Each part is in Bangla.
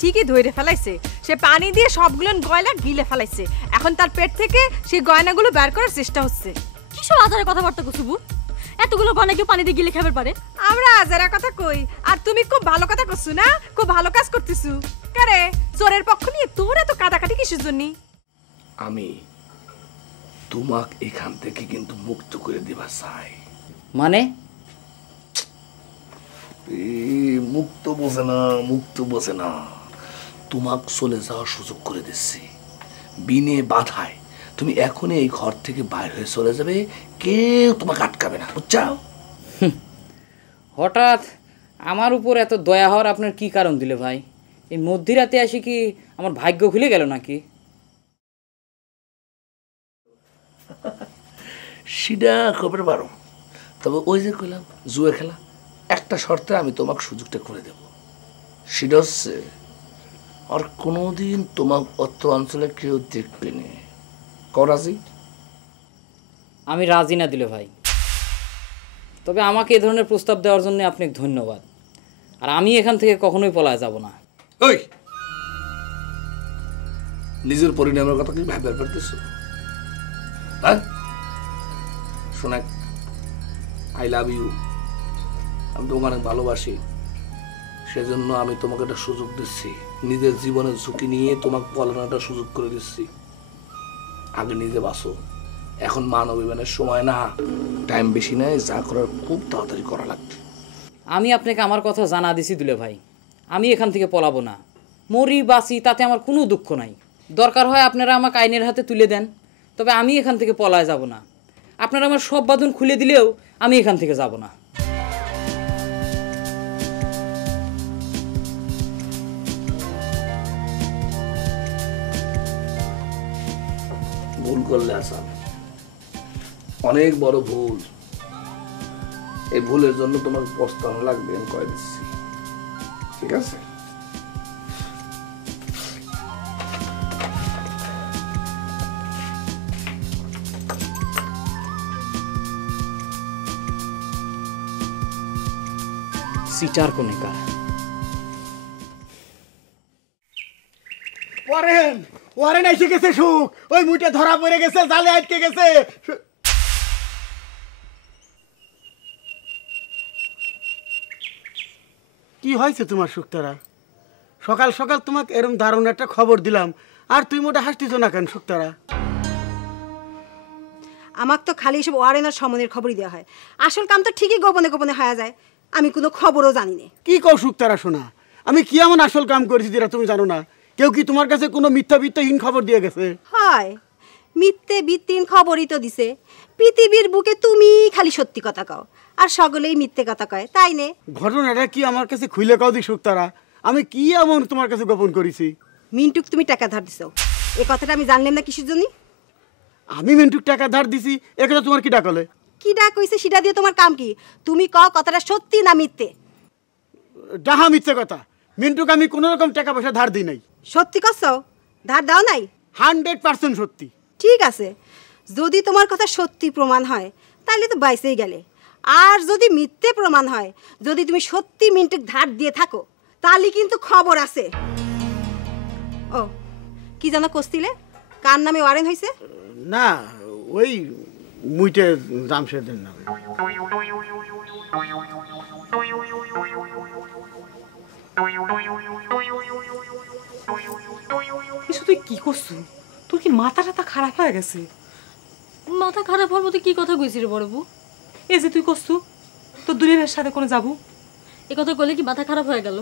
ঠিকই ধরে ফেলাইছে। সে পানি দিয়ে সবগুলো গয়না গিলে ফেলাইছে। এখন তার পেট থেকে সেই গয়নাগুলো বের করার চেষ্টা হচ্ছে। কিসব আজারে কথাবার্তা কইছু? এতগুলো গয়না কি পানি দিয়ে গিলে খাবার পারে? আমরা আজারা কথা কই আর তুমি খুব ভালো কথা করছো না, খুব ভালো কাজ করতেছো। কারে চোরের পক্ষ নিয়ে তোর এত কাটাকাটি কিসের জন্য? আমি তোমাক এখান থেকে কিন্তু মুক্ত করে দিবা চাই। মানে মুক্ত বোঝে না, তোমাক চলে যাওয়ার সুযোগ করে দিচ্ছি বিনে বাধায়। তুমি এখনই এই ঘর থেকে বাইরে হয়ে চলে যাবে, কেউ তোমাকে আটকাবে না, বুঝছাও? হঠাৎ আমার উপর এত দয়া হওয়ার আপনার কি কারণ দিলে ভাই? এই মধ্যরাতে আসি কি আমার ভাগ্য খুলে গেল নাকি? সেটা খবর পারো, তবে ওই যে কইলাম জুয়া খেলা, একটা শর্তে আমি তোমাকে সুযোগটা করে দেব। সেটা হচ্ছে আর কোনোদিন তোমার অত অঞ্চলে কেউ দেখবে না। রাজি? আমি রাজি না দিলে ভাই, তবে আমাকে এ ধরনের প্রস্তাব দেওয়ার জন্য আপনাকে ধন্যবাদ। আর আমি এখান থেকে কখনোই পলায় যাব না। ওই নিজের পরিণামের কথা কি ভাবতে পারতেছ? হ্যাঁ শোনা, আই লাভ ইউ, আমি তোমাকে অনেক ভালোবাসি, সেজন্য আমি তোমাকে একটা সুযোগ দিচ্ছি। নিজের জীবনের ঝুঁকি নিয়ে তোমাকে পলানোর সুযোগ করে দিচ্ছি। আগে নিজে বাঁচো, এখন মান অভিমানের সময় না, টাইম বেশি নাই, যা করার খুব তাড়াতাড়ি করা লাগবে। আমি আপনাকে আমার কথা জানা দিছি দুলে ভাই, আমি এখান থেকে পলাবো না। মরি বাঁচি তাতে আমার কোনো দুঃখ নাই। দরকার হয় আপনারা আমাকে আইনের হাতে তুলে দেন, তবে আমি এখান থেকে পলায় যাব না। আপনারা আমার সব বাঁধন খুলে দিলেও আমি এখান থেকে যাব না। ভুল করলে আসাম, অনেক বড় ভুল। এই ভুলের জন্য তোমার পস্তানো লাগবে, আমি কয়ে দিচ্ছি, ঠিক আছে? সিটার কোনেকার ওয়ারেন এসে গেছে, সুখ ওই মুটে ধরা পড়ে গেছে, জালে আটকে গেছে। কি হয়েছে তোমার শুক্তারা? সকাল সকাল তোমাকে এরম দারুণ একটা খবর দিলাম, আর তুই মোটা হাসতিস না কেন শুক্তারা? আমাকে তো খালি এসব ওয়ারেন আর সমনের খবরই দেওয়া হয়, আসল কাম তো ঠিকই গোপনে গোপনে হয়ে যায়। আমি কোনো খবরও জানি না। কি কও শুক্তারা শোনা, আমি কি এমন আসল কাম করেছি যেটা তুমি জানো না? কেউ কি তোমার কাছে কোনো মিথ্যা বিত্তহীন খবর দিয়ে গেছে? হয়, মিথ্যে বিত্তিন খবরই তো দিছে। পৃথিবীর বুকে তুমি খালি সত্যি কথা কও, আর সকলেই মিথ্যে কথা কয়, তাই নে? ঘটনাটা কি আমার কাছে খুইলে কও দি শুক্তারা, আমি কি এমন তোমার কাছে গোপন করেছি? মিন্টুক তুমি টাকা ধার দিছো, এ কথাটা আমি জানলাম না কিসের জন্য? আমি মিন্টুক টাকা ধার দিছি, এখানে তোমার কি ডাকলে? কি ডাক হইছে সেটা দিয়ে তোমার কাম কি? তুমি কও কথাটা সত্যি না মিথ্যে? ডাহা মিথ্যে কথা, মিন্টুক আমি কোনো রকম টাকা পয়সা ধার দিই নাই। সত্যি কছো? ধার দাও নাই? 100% সত্যি। ঠিক আছে, যদি তোমার কথা সত্যি প্রমাণ হয় তাহলে তো বাইসেই গেলে। আর যদি মিথ্যে প্রমাণ হয়, যদি তুমি সত্যি মিন্টুক ধার দিয়ে থাকো, তাহলে কিন্তু খবর আছে। ও কি জানো কস্তিলে কার নামে ওয়ারেন হয়েছে? না, ওই মুইটে জামশেদের নামে। তুই কি করছু? তোর কি মাথা টাথা খারাপ হয়ে গেছে? মাথা খারাপ হওয়ার মতো কি কথা কইছি রে বড়বু? এই যে তুই করছু তোর দুলিভাইয়ের সাথে কোনো যাবো? এ কথা কইলে কি মাথা খারাপ হয়ে গেল?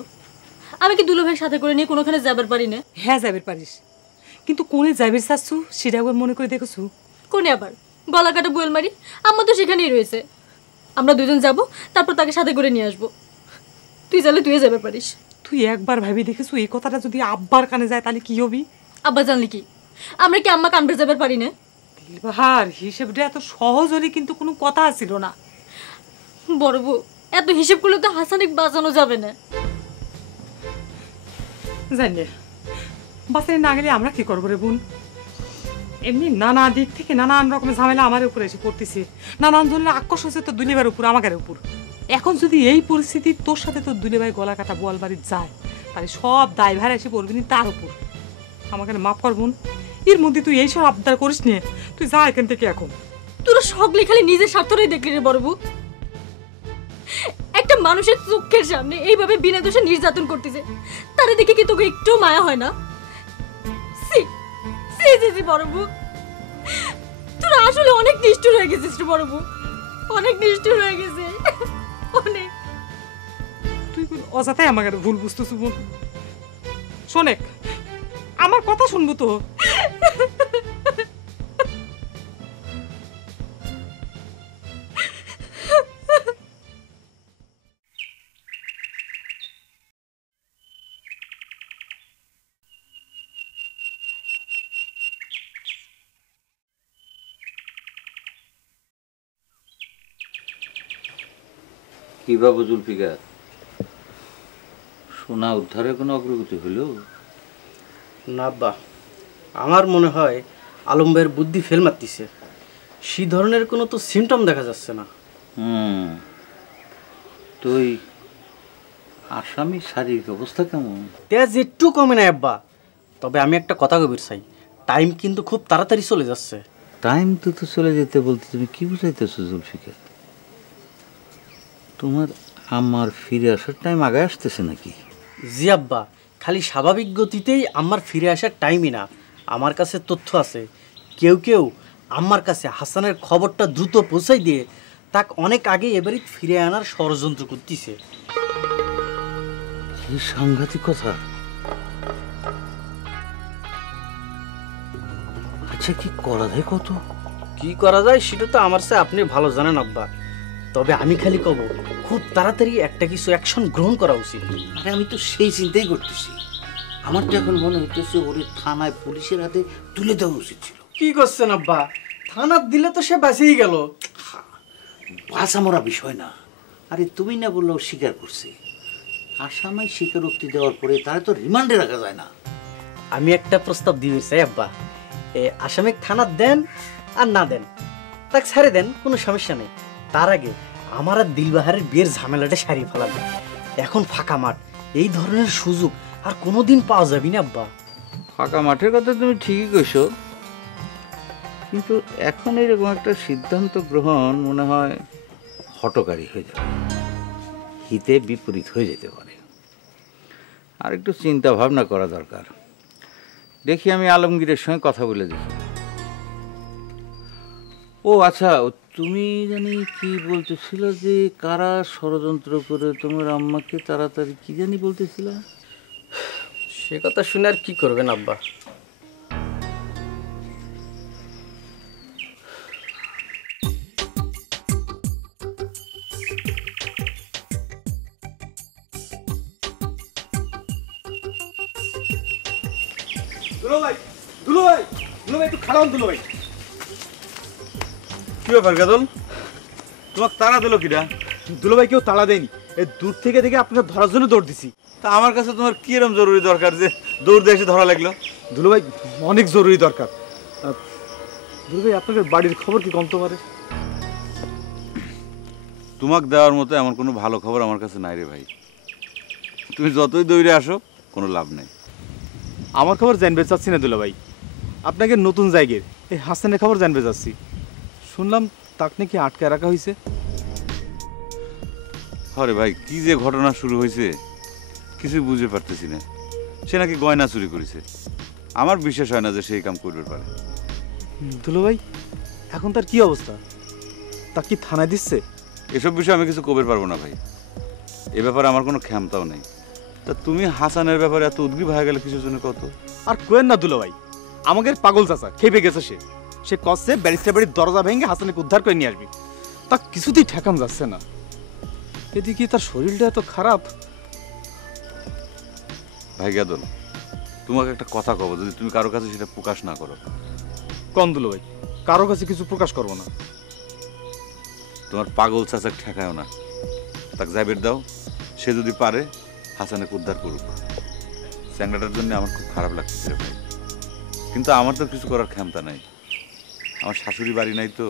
আমি কি দুলো ভাই সাথে করে নিয়ে কোনোখানে যাবার পারি না? হ্যাঁ যাবের পারিস, কিন্তু কোনে যাবির চাচ্ছু সেটা একবার মনে করে দেখেছু? কোনে আবার? গলা কাটা বুয়েল মারি আম্মা তো সেখানেই রয়েছে। আমরা দুজন যাব, তারপর তাকে সাথে করে নিয়ে আসবো। তুই চাইলে তুই যাবার পারিস। তুই একবার ভাবি দেখেছু এই কথাটা যদি আব্বার কানে যায় তাহলে কি হবি? আব্বা জানলি কি আমরা কি আম্মা কানবে যাবার পারি না? দিলবাহার হিসেবটা এত সহজ হলে কিন্তু কোনো কথা ছিল না। বড় বউ, এত হিসেব করলে তো হাসানিক বাঁচানো যাবে না। জানি বাসায় না গেলে আমরা কি করবো রে বোন? এমনি নানা দিক থেকে নানান রকমের ঝামেলা আমার উপরে এসে পড়তেছে, নানান ধরনের আক্রোশ হচ্ছে তোর দুলিবার উপর, আমাদের উপর। এখন যদি এই পরিস্থিতি তোর সাথে তোর দুলিভাই গলা কাটা বোয়াল বাড়ি যায়, তাই সব দায়ভার এসে পড়বি নি তার উপর। আমাকে মাফ কর বোন, এর মধ্যে তুই এইসব আবদার করিস নে, তুই যা এখান থেকে এখন। তোরা সকলে খালি নিজের স্বার্থটাই দেখলি রে বড়বু। একটা মানুষের চোখের সামনে এইভাবে বিনা দোষে নির্যাতন করতেছে, তারা দেখে কি তোকে একটু মায়া হয় না? সি সি সি সি বড়বু, তোরা আসলে অনেক নিষ্ঠুর হয়ে গেছিস রে বড়বু, অনেক নিষ্ঠুর হয়ে গেছে, অনেক। তুই অযথাই আমাকে ভুল বুঝতেছ বোন। শোনেক, আমার কথা শুনবো তো। কি বাবু জুলফিকার, সোনা উদ্ধারে কোনো অগ্রগতি হইল? না আব্বা, আমার মনে হয় আলম ভাইয়ের বুদ্ধি ফেল মারতিছে। সেই ধরনের কোনো তো সিমটম দেখা যাচ্ছে না। তুই আসামির শারীরিক অবস্থা কেমন? তেজ একটু কমে নাই আব্বা, তবে আমি একটা কথা কবির চাই, টাইম কিন্তু খুব তাড়াতাড়ি চলে যাচ্ছে। টাইম তো চলে যেতে বলতে তুমি কি বুঝাইতেছো জুলফিকার? তোমার আমার ফিরে আসার টাইম আগে আসতেছে নাকি? জি আব্বা, খালি স্বাভাবিক গতিতেই আমার ফিরে আসার টাইমই না, আমার কাছে তথ্য আছে। কেউ কেউ আমার কাছে হাসানের খবরটা দ্রুত পৌঁছাই দিয়ে তাকে অনেক আগে এবারই ফিরে আনার ষড়যন্ত্র করতেছে। কি সাংঘাতিক কথা! আচ্ছা, কি করা যায়? কত কি করা যায় সেটা তো আমার চেয়ে আপনি ভালো জানেন আব্বা, তবে আমি খালি কব খুব তাড়াতাড়ি একটা কিছু অ্যাকশন গ্রহণ করা উচিত। আরে আমি তো সেই চিন্তাই করতেছি। আমার তো এখন মনে হইতেছে ওরে থানায় পুলিশের হাতে তুলে দেওয়া উচিত ছিল। কি করছেন আব্বা? থানার দিলে তো সে বাঁচেই গেল। বাঁচা মরা বিষয় না। আরে তুমি না বললেও স্বীকার করছে। আসামায় স্বীকারোক্তি দেওয়ার পরে তারা তো রিমান্ডে রাখা যায় না। আমি একটা প্রস্তাব দিয়ে চাই আব্বা, আসামিক থানার দেন আর না দেন, তাকে ছেড়ে দেন, কোনো সমস্যা নেই। তার আগে আমার আর দিলবাহারের বিয়ের ঝামেলাটা সারিয়ে ফেলাবে। এখন ফাঁকা মাঠ, এই ধরনের সুযোগ আর কোনোদিন পাওয়া যাবে না আব্বা। ফাঁকা মাঠের কথা তুমি ঠিকই কইছো, কিন্তু এখন এরকম একটা সিদ্ধান্ত গ্রহণ মনে হয় হঠকারী হয়ে যাবে, হিতে বিপরীত হয়ে যেতে পারে। আর একটু চিন্তা ভাবনা করা দরকার। দেখি আমি আলমগীরের সঙ্গে কথা বলে দেখি। ও আচ্ছা, তুমি জানি কি বলতেছিল যে কারা ষড়যন্ত্র করে তোমার আম্মাকে তাড়াতাড়ি কি জানি বলতেছিল? সে কথা শুনে আর কি করবেন আব্বা? একটু খারাপ দুলো ভাই। কি ব্যাপার গাদল, তোমাকে তাড়া দিল কিনা? দুলো ভাই কেউ তাড়া দেয়নি, এই দূর থেকে দেখে আপনাকে ধরার জন্য দৌড় দিছি। তা আমার কাছে তোমার কি এরকম জরুরি দরকার যে দৌড় দিয়ে এসে ধরা লাগলো? দুলো ভাই অনেক জরুরি দরকার। দুলো ভাই আপনাদের বাড়ির খবর কি কমতে পারে? তোমাকে দেওয়ার মতো এমন কোনো ভালো খবর আমার কাছে নাই রে ভাই। তুমি যতই দৌড়ে আসো কোনো লাভ নেই। আমার খবর জানবে চাচ্ছি না দুলো ভাই, আপনাকে নতুন জায়গার এই হাসানের খবর জানবে চাচ্ছি। শুনলাম তাকে নাকি আটকে রাখা হয়েছে। আরে ভাই, কি যে ঘটনা শুরু হয়েছে কিছু বুঝতে পারতেছি না। সে নাকি গয়না চুরি করেছে। আমার বিশ্বাস হয় না যে সেই কাম করবে পারে। দুলো ভাই এখন তার কি অবস্থা? তা কি থানায় দিচ্ছে? এসব বিষয়ে আমি কিছু কবের পারবো না ভাই, এ ব্যাপারে আমার কোনো ক্ষমতাও নেই। তা তুমি হাসানের ব্যাপারে এত উদ্গ্রীব হয়ে গেলে কিছু জন্য কত? আর কোয়েন না দুলো ভাই, আমাদের পাগল চাচা খেপে গেছে। সে কষ্টে ব্যারিস্টার বাড়ির দরজা ভেঙে হাসানকে উদ্ধার করে নিয়ে আসবি, তা কিছুতেই ঠেকান যাচ্ছে না। এদিকে তার শরীরটা এত খারাপ। ভাই গাদল, তোমাকে একটা কথা কব, যদি তুমি কারো কাছে সেটা প্রকাশ না করো। কন দুলো ভাই, কারো কাছে কিছু প্রকাশ করবো না। তোমার পাগল চাচাকে ঠেকায়ও না, তাকে যাইবের দাও। সে যদি পারে হাসানকে উদ্ধার করুক। চ্যাংড়াটার জন্য আমার খুব খারাপ লাগতেছে ভাই, কিন্তু আমার তো কিছু করার ক্ষমতা নাই। আমার শাশুড়ি বাড়ি নাই তো,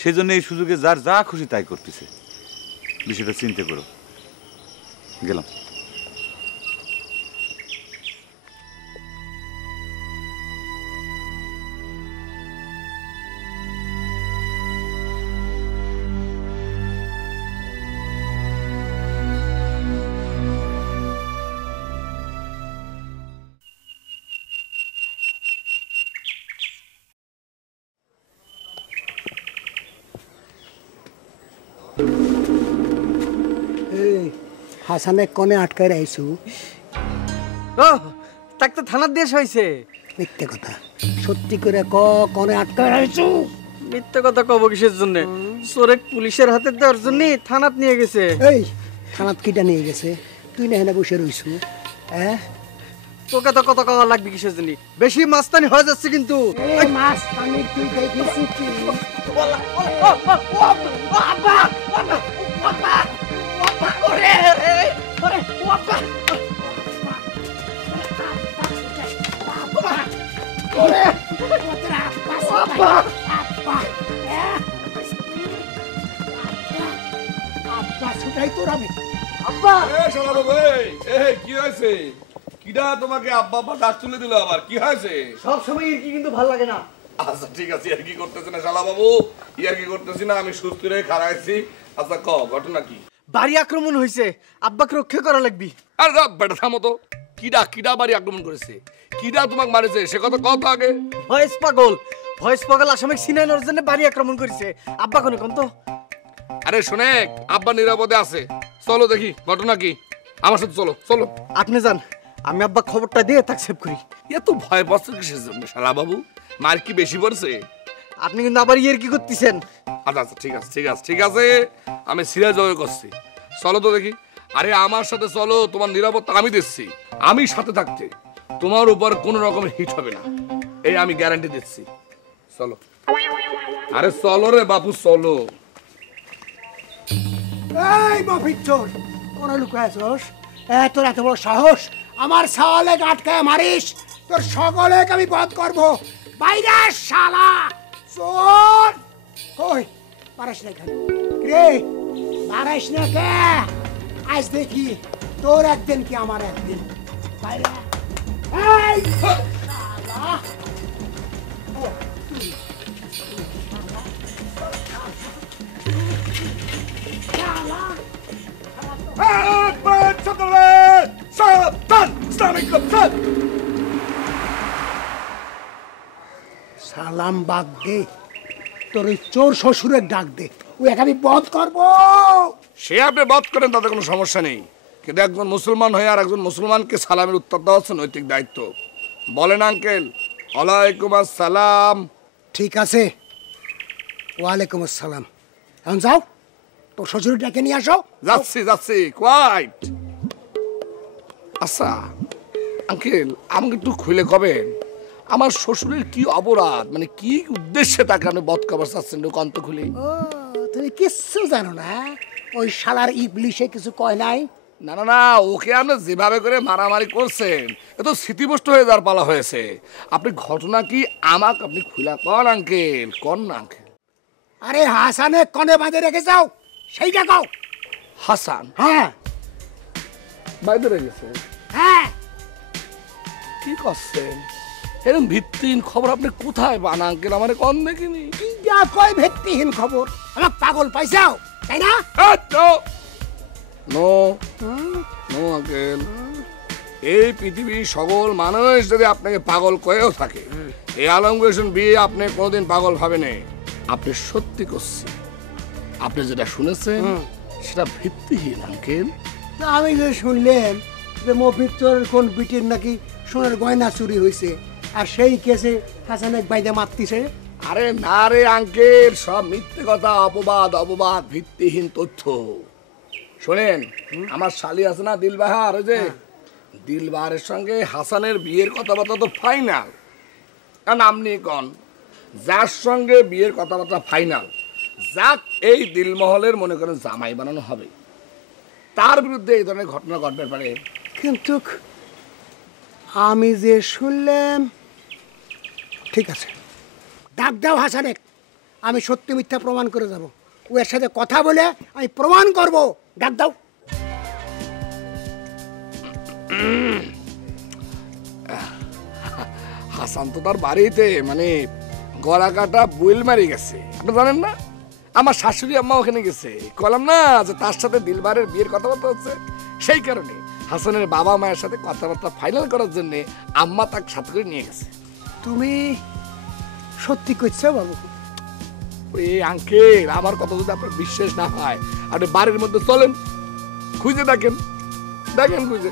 সেই জন্য এই সুযোগে যার যা খুশি তাই করতেছে। বিষয়টা চিন্তা করো। গেলাম। হাসানে কনে আটকায় রাইছু? ও তাক তো থানার দেশ হয়েছে। মিথ্যে কথা, সত্যি করে কনে আটকায় রাইছু? মিথ্যে কথা কব কিসের জন্য? চোরে পুলিশের হাতে দেওয়ার জন্য থানাত নিয়ে গেছে। এই থানাত কিটা নিয়ে গেছে? তুই না এনে বসে রইছু? হ্যাঁ, তোকে তো কথা কওয়া লাগবে কিসের জন্য? বেশি মাস্তানি হয়ে যাচ্ছে কিন্তু। মাছ পানি তুই দেখিস কি? কি হয়েছে? কিডা তোমাকে আব্বা আব্বা ডাক তুলে দিল আবার? কি হয়েছে? সব সময় ইরকি কিন্তু ভালো লাগে না। আচ্ছা ঠিক আছে, ইয়ার কি করতেছে না শালা বাবু, ইয়ার কি করতেছি না, আমি সুস্থ হয়ে খারাইছি। আচ্ছা ক ঘটনা কি? বাড়ি আক্রমণ হয়েছে, আব্বাকে রক্ষা করা লাগবি। আরে বেটা থামো তো, কিডা কিডা বাড়ি আক্রমণ করেছে? কিডা তোমাকে মারেছে সে কথা কত আগে? ভয়েস পাগল আসামে সিনাইনোর জন্য বাড়ি আক্রমণ করেছে। আব্বা কোনে কোন তো? আরে শোনেক, আব্বা নিরাপদে আছে, চলো দেখি ঘটনা কি, আমার সাথে চলো চলো। আপনি যান, আমি আব্বা খবরটা দিয়ে তাকে সেভ করি। এত ভয় পাচ্ছে কিসের জন্য শালা বাবু? মার কি বেশি পড়ছে? আপনি কিন্তু আবার ইয়ের কি করতেছেন? আচ্ছা আচ্ছা ঠিক আছে ঠিক আছে ঠিক আছে, আমি সিরিয়াস হয়ে করছি, চলো তো দেখি। আরে আমার সাথে চলো, তোমার নিরাপত্তা আমি দিচ্ছি। আমি সাথে থাকতে তোমার উপর কোনো রকমের হিট হবে না, এই আমি গ্যারান্টি দিচ্ছি। চলো, আরে চলো রে বাপু চলো। এই মফিজ চোর, কোন লুকায়ছস? তোর এত বড় সাহস আমার সালে আটকায় মারিস? তোর সকলে আমি বধ করবো। বাইরে শালা চোর! কই পারিস না এখানে রে? পারিস না কে? আজ দেখি তোর একদিন কি আমার একদিন। বাইরে এই শালা! সালাম বাগ দে, তোর ওই চোর শ্বশুরের ডাক দে, ওই আমি বধ করবো। সে আপনি বধ করেন, তাতে কোনো সমস্যা নেই, কিন্তু একজন মুসলমান হয়ে আর একজন মুসলমানকে সালামের উত্তর দেওয়া হচ্ছে নৈতিক দায়িত্ব। বলেন আঙ্কেল। ওয়ালাইকুম আসসালাম। ঠিক আছে, ওয়ালাইকুম আসসালাম। এখন যাও, তোর শ্বশুর ডেকে নিয়ে আসো। যাচ্ছি যাচ্ছি, কোয়াইট। আচ্ছা আঙ্কেল, আমাকে একটু খুলে কবেন আমার শ্বশুরের কি অপরাধ, মানে কি উদ্দেশ্যে তাকে আপনি বধ করবার চাচ্ছেন? কন্ত খুলে। ও তুমি কিচ্ছু জানো না? ওই শালার ইবলিশে কিছু কয় নাই? না না না, ওকে আপনি যেভাবে করে মারামারি করছেন এ তো স্মৃতিভ্রষ্ট হয়ে যাওয়ার পালা হয়েছে। আপনি ঘটনা কি আমাকে আপনি খুলা কন আঙ্কেল, কন না আঙ্কেল। আরে হাসানে কনে বাঁধে রেখে যাও, সেইটা কও। হাসান? হ্যাঁ বাইরে রেখেছে? হ্যাঁ। কি করছেন? এরকম ভিত্তিহীন খবর আপনি কোথায় পান আঙ্কেল? আমার কন দেখিনি। কি যা কয় ভিত্তিহীন খবর? আমার পাগল পাইছাও তাই না? নো নো আঙ্কেল, এই পৃথিবীর সকল মানুষ যদি আপনাকে পাগল কয়েও থাকে, এই আলমগেশন বিয়ে আপনি কোনোদিন পাগল ভাবেন। আপনি সত্যি করছি, আপনি যেটা শুনেছেন সেটা ভিত্তিহীন আঙ্কেল। আমি যে শুনলাম যে মফিজ চোরের কোন বিটির নাকি সোনার গয়না চুরি হয়েছে, আর সেই কেসে হাসানের বাইদে মারতিছে। আরে না রে আঙ্কেল, সব মিথ্যে কথা, অপবাদ অপবাদ, ভিত্তিহীন তথ্য। শোনেন, আমার শালি আছে না দিলবাহার, ওই যে দিলবাহারের সঙ্গে হাসানের বিয়ের কথাবার্তা তো ফাইনাল। নাম নিয়ে কন, যার সঙ্গে বিয়ের কথাবার্তা ফাইনাল, যাক এই দিলমহলের মনে করেন জামাই বানানো হবে, তার বিরুদ্ধে এই ধরনের ঘটনা ঘটতে পারে। কিন্তু আমি যে শুনলাম, ঠিক আছে ডাক দাও হাসানে, আমি সত্যি মিথ্যা প্রমাণ করে যাব। ওর সাথে কথা বলে আমি প্রমাণ করব। ডাক দাও। হাসান তো তার বাড়িতে মানে গলা কাটা বুইল মারি গেছে, আপনি জানেন না? আমার শাশুড়ি আম্মা ওখানে গেছে, কলাম না যে তার সাথে দিলবারের বিয়ের কথাবার্তা হচ্ছে। সেই কারণে হাসানের বাবা মায়ের সাথে কথাবার্তা ফাইনাল করার জন্য আম্মা তাকে সাথে করে নিয়ে গেছে। তুমি সত্যি কইছো বাবু? এই আঙ্কেল, আমার কথা যদি আপনার বিশ্বাস না হয়, আপনি বাড়ির মধ্যে চলেন, খুঁজে দেখেন, দেখেন বুঝে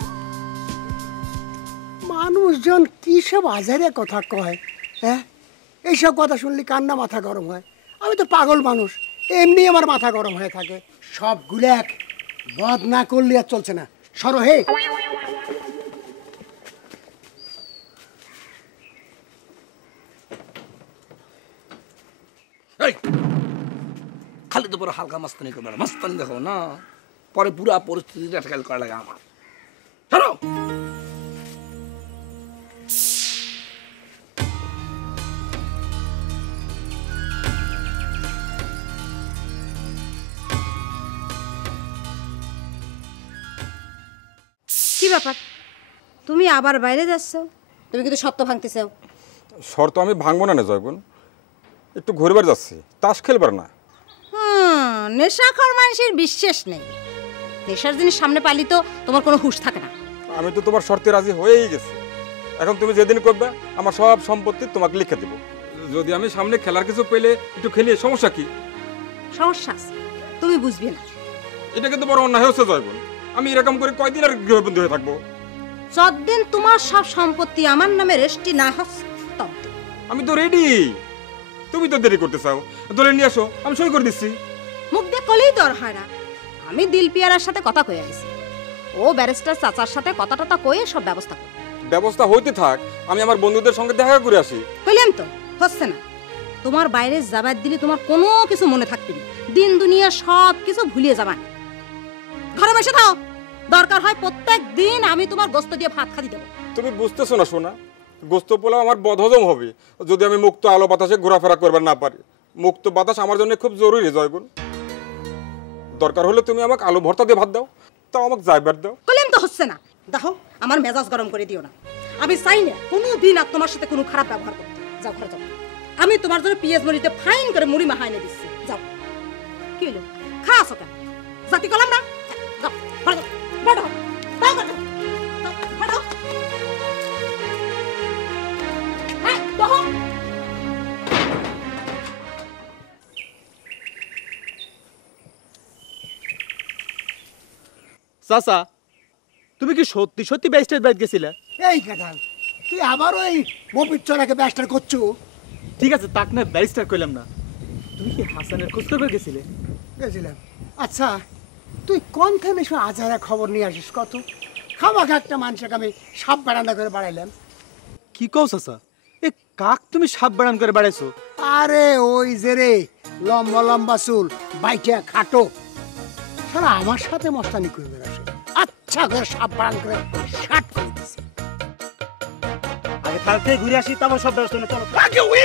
মানুষজন কি সব আজারে কথা কয়, হ্যাঁ? এইসব কথা শুনলে কান্না মাথা গরম হয়। আমি তো পাগল মানুষ, এমনি আমার মাথা গরম হয়ে থাকে। সবগুলো এক বদ না করলে আর চলছে না। সরো হে। এই, খালি তো পরে হালকা মাস্তানি করবে না, মাস্তানি দেখো না, পরে পুরা পরিস্থিতিটা খেয়াল করা লাগে আমার। চলো কি ব্যাপার, তুমি আবার বাইরে যাচ্ছ? তুমি কিন্তু সত্য ভাঙতে চাও। শর্ত আমি ভাঙবো না জয়গুন, একটু ঘুরবার যাচ্ছি, তাস খেলবার না। নেশাখোর মানুষের বিশ্বাস নেই। নেশার জিনিস সামনে পালি তো তোমার কোনো হুঁশ থাকে না। আমি তো তোমার শর্তে রাজি হয়েই গেছি। এখন তুমি যেদিন করবে আমার সব সম্পত্তি তোমাকে লিখে দেবো। যদি আমি সামনে খেলার কিছু পেলে একটু খেলিয়ে, সমস্যা কি? সমস্যা আছে, তুমি বুঝবে না। এটা কিন্তু বড় অন্যায় হচ্ছে জয়গুন। আমি এরকম করে কয়দিন আর গৃহবন্দী হয়ে থাকবো? যতদিন তোমার সব সম্পত্তি আমার নামে রেজিস্ট্রি না হচ্ছে ততদিন। আমি তো রেডি, তুমি তো দেরি করতে চাও। ধরে নিয়ে আসো, আমি সই করে দিচ্ছি। মুখ দিয়ে কলেই দর হয় না। আমি দিলপিয়ারার সাথে কথা কয়ে আইছি, ও ব্যারিস্টার চাচার সাথে কথা টথা কয়ে সব ব্যবস্থা করে। ব্যবস্থা হইতে থাক, আমি আমার বন্ধুদের সঙ্গে দেখা করে আসি। কইলাম তো হচ্ছে না। তোমার বাইরে যাবার দিলে তোমার কোনো কিছু মনে থাকবে না, দিন দুনিয়া সব কিছু ভুলিয়ে যাবান। ঘরে বসে থাও, দরকার হয় প্রত্যেক দিন আমি তোমার গোস্ত দিয়ে ভাত খাদি দেবো। তুমি বুঝতেছো না সোনা, গোস্ত পোলাও আমার বদহজম হবে যদি আমি মুক্ত আলো বাতাসে ঘোরাফেরা করবার না পারি। মুক্ত বাতাস আমার জন্য খুব জরুরি জয়গুণ। দরকার হলে তুমি আমাকে আলু ভর্তা দিয়ে ভাত দাও, তাও আমাকে যাইবার দাও। কইলাম তো হচ্ছে না। দেখো আমার মেজাজ গরম করে দিও না। আমি চাই না কোনো দিন আর তোমার সাথে কোনো খারাপ ব্যবহার করতে। যাও ঘরে যাও, আমি তোমার জন্য পিএস মরিতে ফাইন করে মুড়ি মাখা এনে দিচ্ছি। যাও। কি হলো, খাওয়াছো কেন? জাতি করলাম না? যাও ঘরে যাও, বড় হও, তাও ঘরে যাও, যাও, ঘরে যাও। হ্যাঁ, বহো। চাচা, তুমি কি সত্যি সত্যি ব্যারিস্টার বাড়িতে গেছিলে? এই কাঁঠাল, তুই আবার ওই মপির চড়াকে ব্যাস্টার করছো? ঠিক আছে, তাক না ব্যারিস্টার কইলাম না। তুমি কি হাসানের খোঁজ করবে গেছিলে? গেছিলাম। আচ্ছা, তুই কোন থেকে এসে আজারা খবর নিয়ে আসিস কত? খামাখা একটা মানুষকে আমি সাপ বারান্দা করে বাড়াইলাম। কি কও চাচা, এ কাক তুমি সাপ বাড়ান করে বাড়াইছো? আরে ওই যে রে, লম্বা লম্বা চুল, বাইটা খাটো, সারা আমার সাথে মস্তানি করে বেড়াসে। আচ্ছা করে সাপ বারান করে শার্ট করে দিছে। আগে থাকতে ঘুরে আসি, তারপর সব ব্যবস্থা চলো। আগে ওই